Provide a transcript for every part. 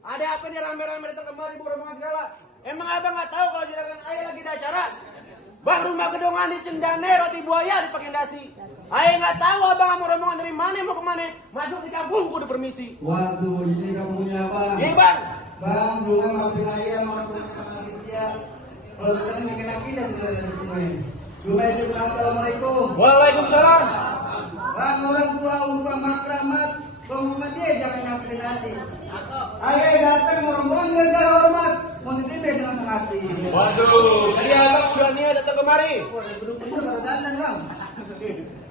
Ada apa nih rame-rame datang kemari rombongan segala? Emang abang nggak tahu kalau juragan ayah lagi ada acara? Bang, rumah gedongan di Cendane, roti buaya dipakai nasi. Ayah nggak tahu abang mau rombongan dari mana mau kemana? Masuk di kampung kudu permisi. Waduh, ini kampungnya bang. Iya bang. Bang, dulu mampir ayah mau dia. Kalau sekarang bikin lagi dan semuanya. Assalamualaikum. Waalaikumsalam. Bang, orang tua umpama keramat, penghormat dia jangan nyamperin hati. Ayah datang mau rombongan gak hormat, mau diterima dengan hati. Waduh, jadi abang udah niat datang kemari. Wah, bener-bener pada dandan bang.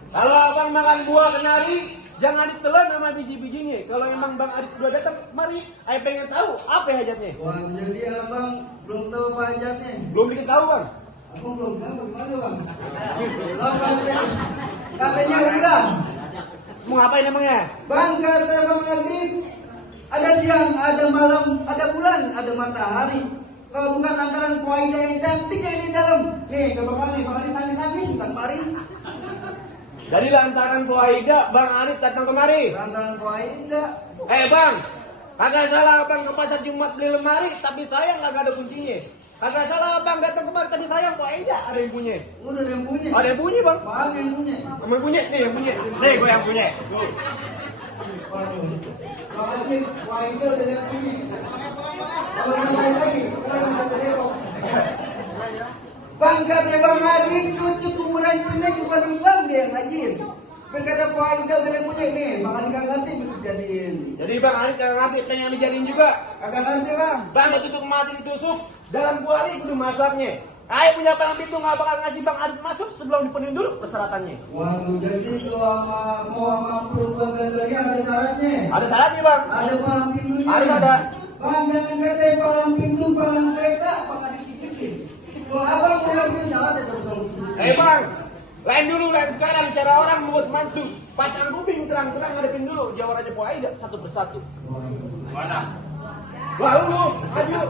Kalau abang makan buah kenari, jangan ditelan sama biji-bijinya. Kalau emang Bang Adit udah datang kemari, ayah pengen tahu apa hajatnya. Wah, jadi abang belum tahu apa hajatnya. Belum dikasih tahu bang. Aku belum tahu bagaimana bang. Katanya udah. Mau ngapain emangnya? Bang, kata Bang Adit, ada siang, ada malam, ada bulan, ada matahari. Kalau bukan lantaran Puaida yang cantik yang di dalam. Nih, coba kami, Bang Adit nangis-nangis, bukan mari. Jadi lantaran Fuaida, Bang Adit datang kemari. Lantaran Puaida. Bang, kagak salah abang ke pasar Jumat beli lemari, tapi sayang kagak ada kuncinya. Kagak salah abang datang kemari, tapi sayang Fuaida ada yang punya. Udah ada yang punya. Ada yang punya bang. Bang yang punya. Yang punya, nih yang punya. Nih gue yang punya. Waduh. Bang Adit, Puaida ada yang punya. Kalau yang lain lagi, bukan kata Depok. Bang, kata Bang Adit, cucu umuran punya bukan Bang dia yang ngajin. Berkata Puaida ada yang punya nih, Bang Adit gak ngerti bisa jadiin. Jadi Bang Adit kagak ngerti yang dijadiin juga. Agak ngerti bang. Bang tutup mati ditusuk, dalam 2 hari kudu masaknya. Ayah punya palang pintu nggak bakal ngasih Bang Adit masuk sebelum dipenuhi dulu persyaratannya. Waduh, jadi kalau mau sama perubahan dari ada syaratnya. Ada syaratnya Bang. Ada palang pintunya. Ada. Bang, jangan kata palang pintu, palang kereta, Bang Adit dikitin. Kalau abang punya punya ada terus. Bang, lain dulu lain sekarang cara orang membuat mantu. Pasang kuping terang-terang ngadepin dulu jawab aja Fuaida satu persatu. Mana? Wah lu, maju.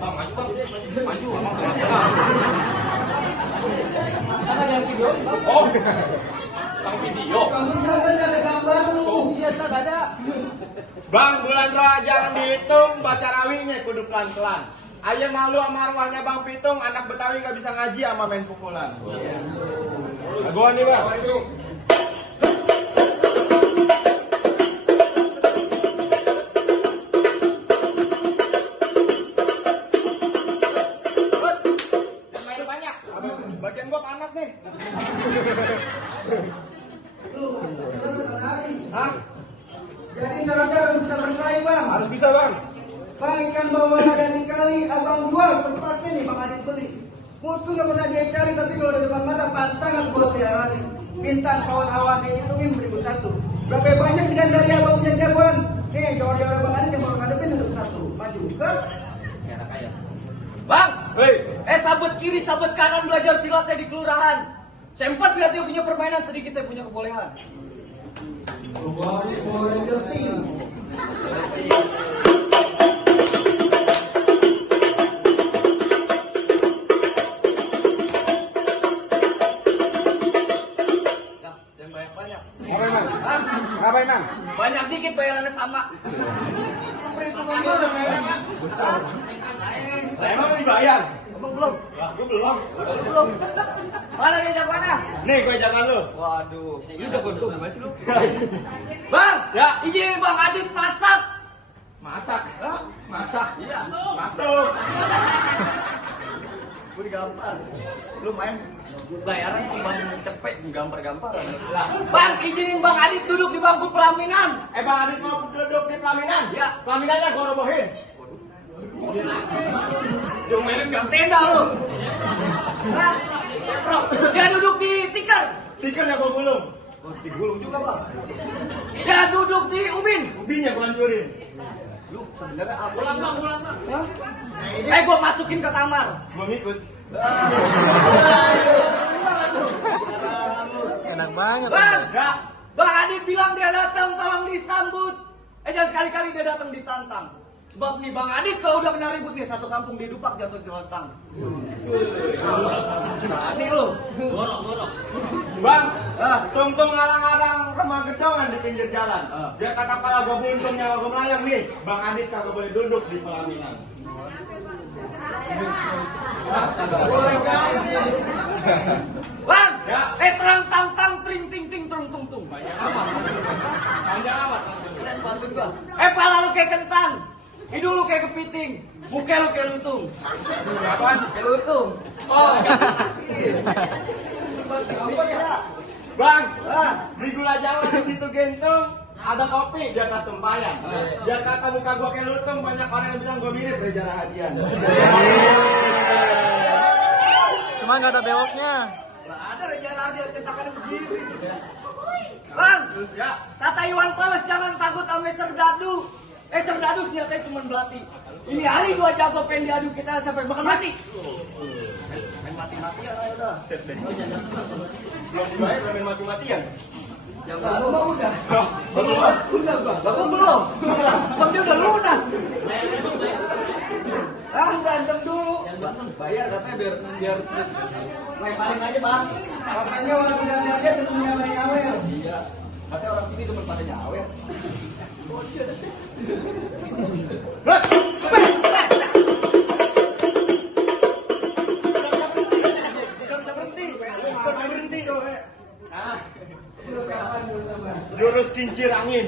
Bang, maju bang, maju. Karena ada video. Oh, bang video. Kamu kan ada gambar lu. Iya, tak ada. Bang, bulan roh jangan dihitung, baca rawinya kudu pelan-pelan. Ayah malu sama arwahnya Bang Pitung, anak Betawi gak bisa ngaji sama main pukulan. Aguan nih Bang. Main banyak, bagian gua panas nih. Tuh, bukan hari. Hah? Jadi saudara bisa berkelahi bang. Harus bisa Bang. Bang, ikan bawal ada di kali, abang jual tempatnya nih Bang Adit beli. Musuh gak pernah dia cari, tapi kalau ada depan mata pantangan buat dia hari. Bintang kawan awalnya itu 1.001. Berapa banyak dengan dari abang punya jagoan? Nih, jawab-jawab Bang Adit yang mau ngadepin untuk 1. Maju, kan? Bang, Hei, sabut kiri, sabut kanan belajar silatnya di kelurahan. Sempat lihat dia punya permainan sedikit, saya punya kebolehan. Boleh jeping. Ya, jangan banyak-banyak. ngapain Bang? Ngapain Bang? Banyak dikit bayarannya sama. Perhitungan gue udah mainan. Emang dibayar? Abang belum? Gua belum. Belum. Mana dia jagoannya? Nih gue jangan lu. Waduh, ini jagoan gue gimana sih lu? Bang, ya. Izinin Bang Adit masak. Masak. Hah? Masak. Iya. Masuk. Gue digampar. Lu main bayarannya cuma cepet gampar-gampar. Lah. Bang, izinin Bang Adit duduk di bangku pelaminan. Bang Adit mau duduk di pelaminan? Ya. Pelaminannya gua robohin. Dia mainin gang tenda lu. Nah, dia duduk di tikar. Tikernya gua gulung. Oh, digulung juga bang. Dia duduk di ubin. Ubinya gua hancurin. Lu sebenarnya apa sih? Ulang. Gua masukin ke kamar. Gua ngikut. Enak banget. Bang, ya. Bang Adit bilang dia datang, tolong disambut. Jangan sekali-kali dia datang ditantang. Sebab nih Bang Adit kalau udah kena ribut nih satu kampung di Dupak jatuh jelantang. Nah, ini lu. Bang, tungtung ngalang-ngalang rumah gedong di pinggir jalan. Biar kata kepala gua buntungnya gua melayang nih, Bang Adit kagak boleh duduk di pelaminan. Bang, Ya. terang tang tang tring ting ting trung tung tung. Banyak amat. Banyak amat. Keren bantuin gua. Pala lu kayak kentang, hidung lu kayak kepiting, muka lu kayak lutung. Apaan? Kayak lutung. Oh. Apa ya? Bang, Bang. di gula Jawa di situ gentung ada kopi di atas tempayan. Biar kata muka gua kayak lutung, banyak orang yang bilang gua mirip Reza Rahadian. Cuma nggak ada bewoknya. Lah ada rencana dia cetakannya begini. Bang, Terus ya, kata Iwan Fals jangan takut sama Serdadu. Serdadu senjatanya cuma belati. Ini hari dua jago pengen diadu kita sampai bakal mati. Main mati-matian aja udah. set deh. Belum dibayar, belum main mati-matian. Jangan lu udah. Belum. Udah gua. Belum. Bang dia udah lunas. Berantem dulu. Bayar katanya biar main aja, Bang. Makanya orang Belanda aja temennya main awel. Iya. Katanya orang sini demen pada nyawer. Berhenti. Nah, Itu kapan dulu tambah? jurus kincir angin.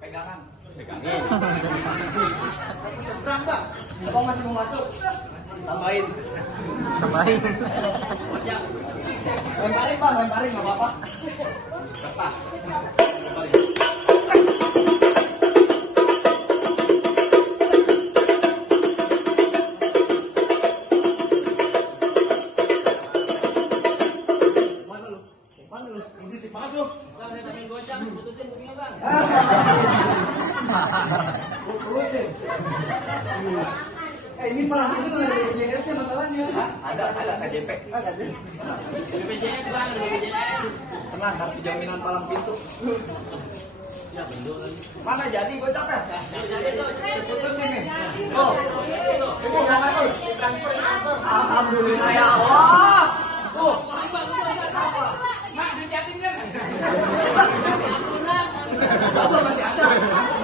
Pegangan. Pegangin. Apa masih mau masuk? Tambahin. Tambahin. Lemparin, Bang, lemparin nggak apa-apa. Kertas. Mana lu? Mana lu? Berisik masuk. Gua terusin. Ini malah itu ada BPJS-nya masalahnya. Ada KJP. Ada deh. Tenang, kartu jaminan palang pintu. Mana jadi gue capek? Putus ini. Oh, ini mana tuh? Alhamdulillah ya Allah. Tuh. Bapak masih ada.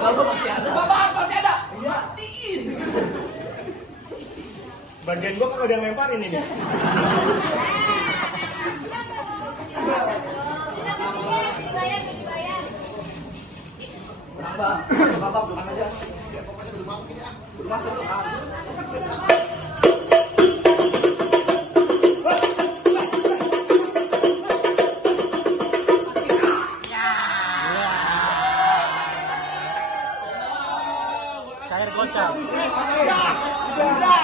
Bapak masih ada. Bapak masih ada. Iya. Bagian gua kalau udah lemparin ini. Bang, Bapak pulang aja. Masuk tuh. Cair gocap. Udah.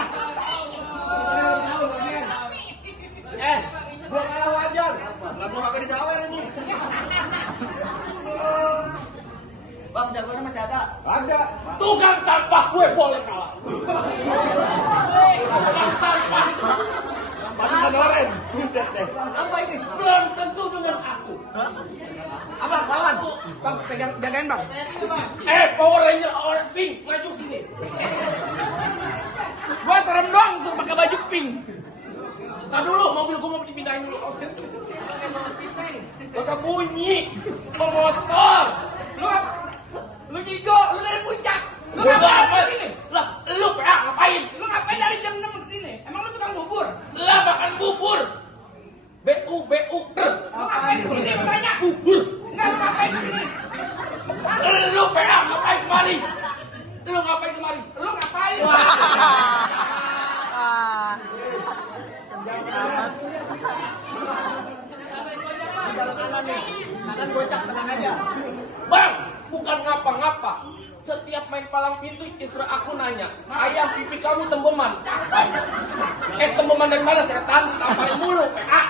Gua kalah wajar. Lah gua kagak disawer ini. Bang, jagoannya masih ada. Ada. Tukang sampah gue boleh kalah. Tukang sampah Paling menoren. Buset deh. Apa ini? belum tentu dengan aku. Abang, lawan. Bang, jagain bang. Power Ranger orang pink maju sini. Gua serem doang tuh pakai baju pink. Ntar dulu mobil gua mau dipindahin dulu. Bakal bunyi. Mau motor. Lu ngigo, lu dari puncak. Lu ngapain di sini? Lah, lu ngapain? Lu ngapain dari jam 6 ke sini? Emang lu tukang bubur? Lah, makan bubur. BU. Lu ngapain di sini? Makanya bubur. Enggak, lu ngapain di sini? Lu ngapain kemari? Lu ngapain kemari? Lu ngapain? Kanan gocap, tenang aja. Bang, bukan ngapa-ngapa. Setiap main palang pintu, istri aku nanya, ayam pipi kamu tembeman. Tembeman dari mana? Setan, tamparin mulu, PA.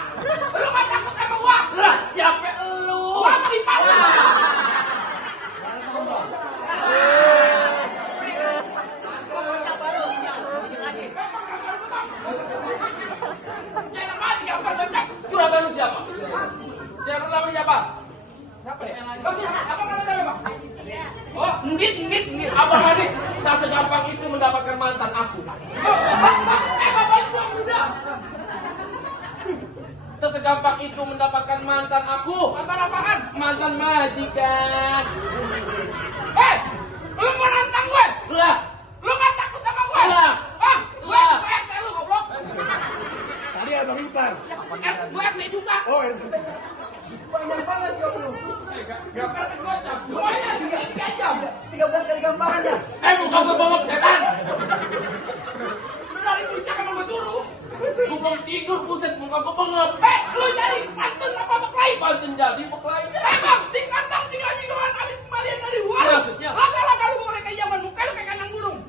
Lu gak takut sama gua? Lah, siapa lu? Gua di palang. Jangan siapa? Syahrul namanya siapa? Siapa nih? Apa namanya Bang? Oh, Ndit. Abang Adit, tak segampang itu mendapatkan mantan aku. Bapak itu muda. Tak segampang itu mendapatkan mantan aku. Mantan apaan? Mantan majikan. Lu mau nantang gue? Lah. Lu nggak takut sama gue? Lah. Gue RT lu goblok. Tadi Abang Ipar. Gue RT juga. Oh, Banyak banget ya belum. Berapa kocak? Semuanya 3 jam. 13 kali gambaran dah. Bukan gue bawa setan. Lu dari puncak sama gue turun. Gue belum tidur, buset, muka gue bengep. Lu jadi pantun apa beklai? Pantun jadi beklai. Bang, kantong tinggal di luar habis kembalian dari luar. Maksudnya? Laka-laka lu boleh kayak zaman muka lu kayak kandang burung.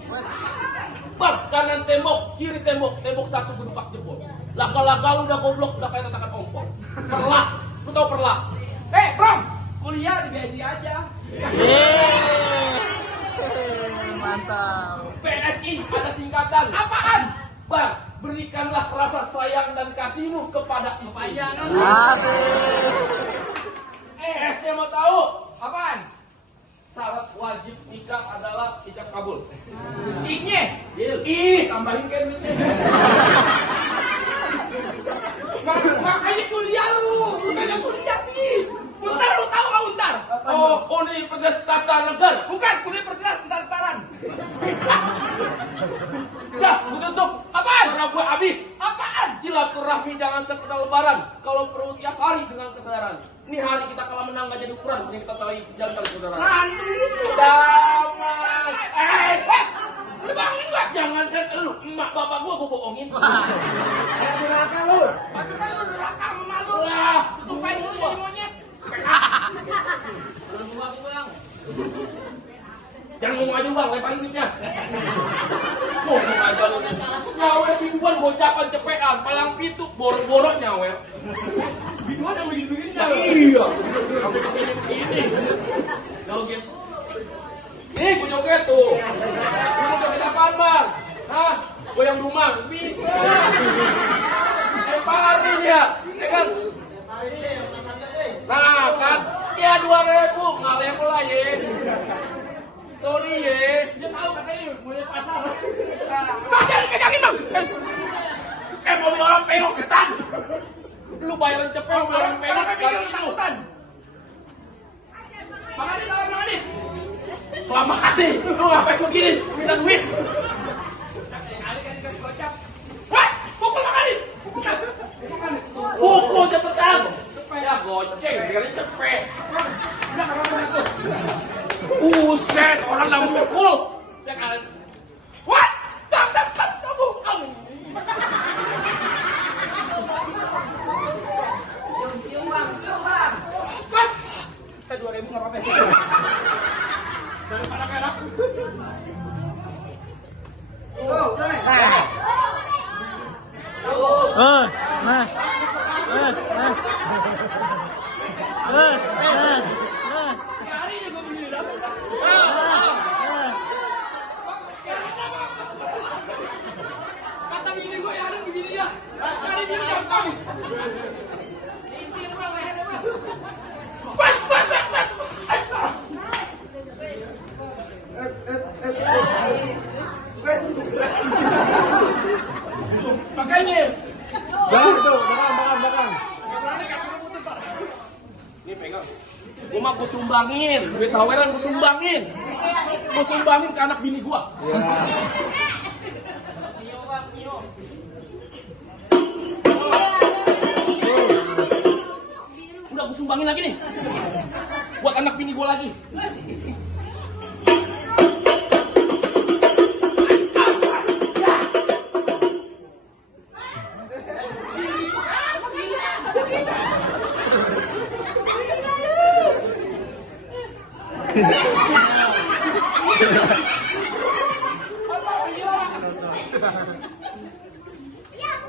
Bang, kanan tembok, kiri tembok satu gedupak jebol. Laka-laka lu udah goblok, udah kayak tatakan ompong. Perlah, lu tau perlah? Bro, kuliah di BSI aja. Mantap. PSI ada singkatan. Apaan? Bang, berikanlah rasa sayang dan kasihmu kepada istri. Saya mau tahu. Apaan? Syarat wajib nikah adalah ijab kabul. I-nya? Tambahin kayak duitnya. Makanya kuliah lu kagak kuliah sih. Untar lu tahu nggak Untar? Universitas Tata Negara. Bukan, Universitas Tataran. Dah, gue tutup. Apaan? Karena gue habis. Apaan? Silaturahmi jangan sekedar lebaran. Kalau perlu tiap hari dengan kesadaran. Ini hari kita kalah menang gak jadi ukuran. Ini kita tahu jalan kali saudara. Nanti itu. Damai. Lu bangun gua. Jangan kan lu, emak bapak gua bohongin. durhaka lu. Pasti kan lu durhaka sama malu lah. Tumpahin lu jadi monyet. Jangan ngomong aja bang, lemparin duitnya. Ngomong aja lu. Nyawer biduan bocakan cepean, palang pitu, borok-borok nyawer. Biduan yang begini-begini. Iya. Sampai begini-begini. Kalau gitu. Nih, gue joget tuh. Lu mau joget apaan bang? Hah? Goyang rumah? Bisa. Lemparin ya. Ya kan? Nah kan? Ya 2.000, nggak level lah ya. Sorry ya. Dia tahu katanya mulai pasar. Bang, jangan pegangin bang. Mobil orang pelok setan. Lu bayaran cepet, mobil orang pelok. Gak takutan. Bang Adit, Bang Adit. Lama kali. Lu ngapain begini? Minta duit. Wah, pukul Bang Adit. Pukul cepetan. Ya goceng, biarin cepet. Buset, orang udah mukul. Ya kan? What? Tap. Cium bang. What? 2.000 nggak apa-apa. Daripada kayak aku. Hari juga begini dapat. Kata bini gue ya ada begini dia. Hari dia gampang. Ini bang, lehernya bang. Bat. Makanya. Belakang. Ini pegang. Gua mah gua sumbangin, duit saweran gua sumbangin. Gua sumbangin ke anak bini gua. Udah gua sumbangin lagi nih. Buat anak bini gua lagi.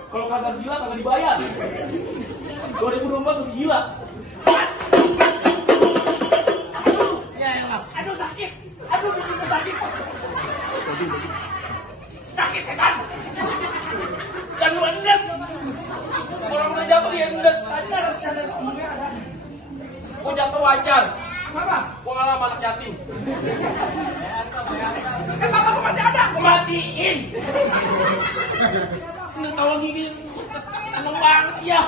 Kalau kagak gila kagak dibayar. 2024 masih gila. Aduh sakit. Aduh bikin sakit. Sakit setan. Dan lu endem. Orang udah jatuh tadi ada standar ngomongnya ada. Gua jatuh wajar. Kenapa? Gua ngalah anak yatim. Kan bapak gua masih ada, gua matiin. Lu tahu gigi tenang banget ya.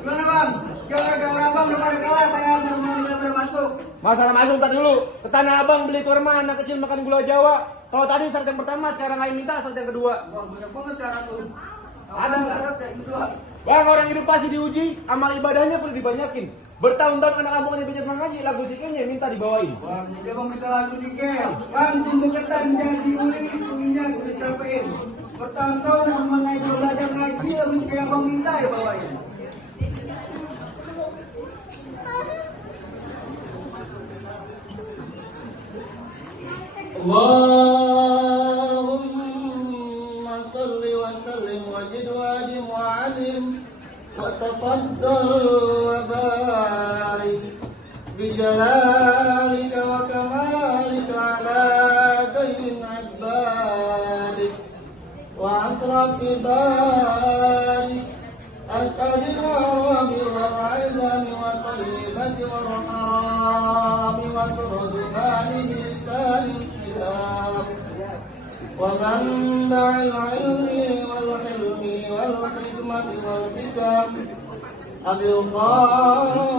Gimana bang? Gara-gara abang udah pada kalah, padahal belum masuk. Masalah masuk ntar dulu. Ke tanah abang beli kurma, anak kecil makan gula Jawa. Kalau tadi syarat yang pertama, sekarang Aing minta syarat yang kedua. Wah, banyak banget cara tuh. Ada syarat yang kedua. Bang, orang hidup pasti diuji, amal ibadahnya perlu dibanyakin. Bertahun-tahun anak kampung ini belajar mengaji, lagu sikenya minta dibawain. Bang, dia mau minta lagu dikit. Bang, tunggu ketan jadi uli, itunya gue dicapain. Bertahun-tahun abang ngaji belajar ngaji, lagu sikenya abang minta ya bawain. اللهم صل وسلم وزد وادم وعلم وتفضل وبارك بجلالك وكمالك على زين عبادك وأشرف عبادك أسأل العرب والعزم والطيبة والحرام وترجمان بلسان الكلام ومنبع العلم والحلم والحكمة والحكم أبي القاسم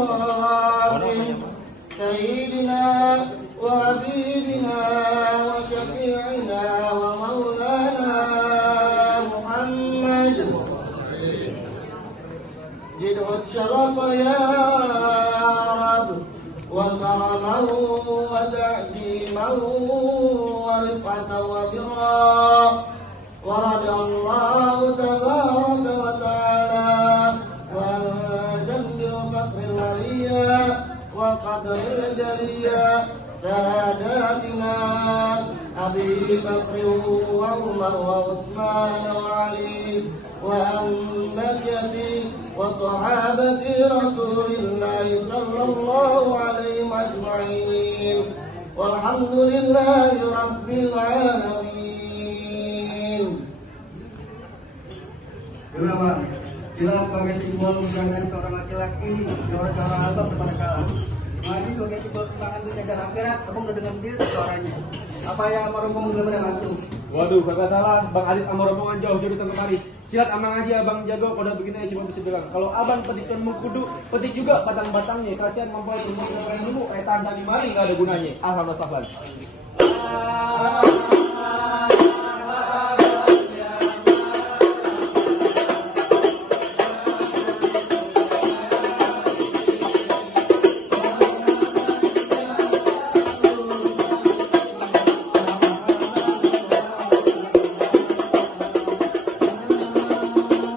سيدنا وحبيبنا وشفيعنا ومولانا محمد جد الشرف يا رب وكرمه وتعظيمه ورفعة وبرا ورضي الله تبارك وتعالى وعن ذنب الفقر العليا وقدر الجليا ساداتنا أبي بكر وعمر وعثمان وعلي وأمة وصحابة رسول الله صلى الله عليه أجمعين والحمد لله رب العالمين. Kenapa? Jelas sebagai simbol keberanian seorang laki-laki, seorang abang kepada kalah. Ngaji sebagai simbol kemenangan dunia dan akhirat, abang udah dengan diri suaranya. Apa yang merungkung benar-benar mantu? Waduh, kagak salah. Bang Adit sama rombongan jauh jadi datang kemari. Silat amang aja abang jago, kalau begini aja cuma bisa bilang. Kalau abang petikkan mengkudu, petik juga batang-batangnya. Kasihan mempunyai ilmu yang dulu, tangan di mari nggak ada gunanya. Alhamdulillah.